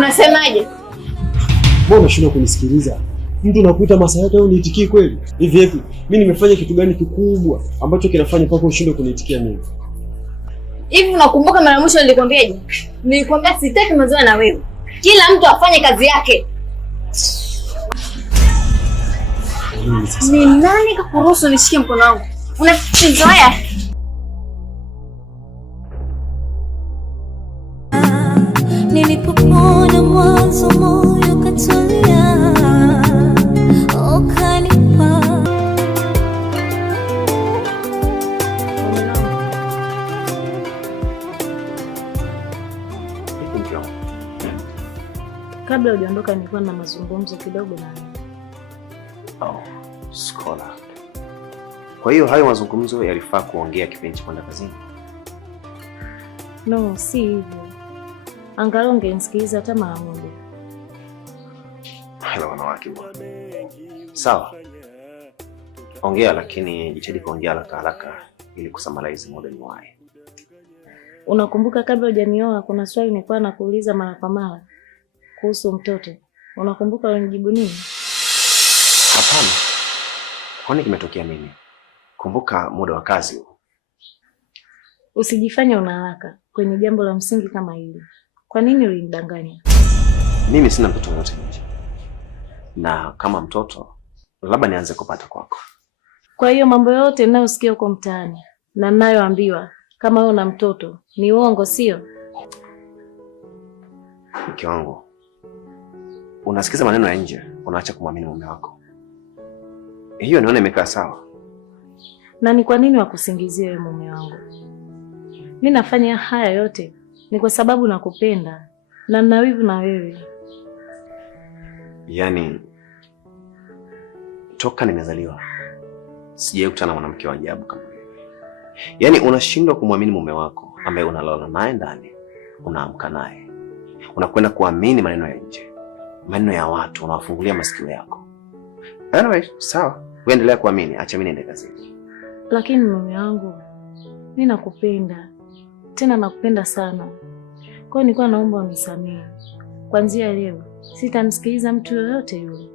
Unasemaje? Mbona unashindwa kunisikiliza? Mtu nakuita masaa yote uniitikii kweli? Hivi mimi nimefanya kitu gani kikubwa ambacho kinafanya kwako ushindwe kuniitikia mimi? Hivi unakumbuka mara mwisho nilikwambiaje? Nilikwambia sitaki mazoea na wewe. Kila mtu afanye kazi yake. Ni nani kakuruhusu nishike mkono wangu? Unakizoea? Nilipopona mwanzo moyo katulia, ukanipa. Kabla hujaondoka nilikuwa na mazungumzo kidogo na wewe. Skola. Kwa hiyo hayo mazungumzo yalifaa kuongea kipindi cha kwenda kazini? No, si hivyo. Angalau ungenisikiliza hata mara moja. Hello wanawake bwana. Sawa. Ongea, lakini jitahidi kuongea haraka ili kusummarize muda ni wapi. Unakumbuka kabla hujanioa kuna swali nilikuwa nakuuliza mara kwa mara kuhusu mtoto. Unakumbuka ulinijibu nini? Hapana. Kwani kimetokea nini? Kumbuka muda wa kazi. Usijifanye una haraka kwenye jambo la msingi kama hili. Kwa nini ulinidanganya? Mimi sina mtoto wote nje. Na kama mtoto, labda nianze kupata kwako. Kwa hiyo mambo yote ninayosikia huko mtaani na ninayoambiwa kama wewe una mtoto ni uongo, sio? Mke wangu, unasikiza maneno ya nje, unaacha kumwamini mume wako. Hiyo naona imekaa sawa. Na ni kwa nini wakusingizie wewe mume wangu? Mimi nafanya haya yote ni kwa sababu nakupenda na nina wivu na wewe. Yaani toka nimezaliwa sijawahi kukutana na mwanamke wa ajabu kama wewe. Yaani unashindwa kumwamini mume wako ambaye unalala naye ndani, unaamka naye. Unakwenda kuamini maneno ya nje, maneno ya watu, unawafungulia masikio yako. Anyway, sawa. Uendelea kuamini, acha mimi niende kazini. Lakini mume wangu, mimi nakupenda. Tena nakupenda sana. Kwa hiyo nilikuwa naomba unisamehe. Kuanzia leo sitamsikiliza mtu yoyote yule.